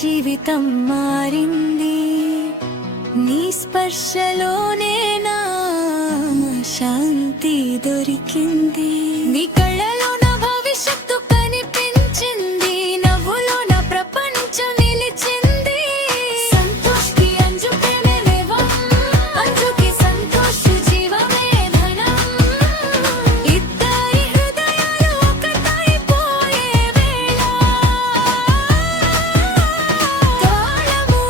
జీవితం మారింది, నీ స్పర్శలోనే నా శాంతి దొరికింది. నీ కళ్ళలో నా భవిష్యత్తు కనిపించింది, నవ్వులో నా ప్రపంచం నిలిచింది. సంతోష్ కి అంజు ప్రేమే వేవం, అంజుకి సంతోష్ జీవమే ధనం. ఇద్దరి హృదయాలు ఒకటైపోయే వేళ తాళము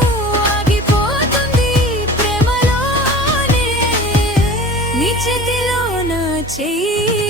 ఆగిపోతుంది ప్రేమలోనే. నీ చేతిలో నా చెయ్యి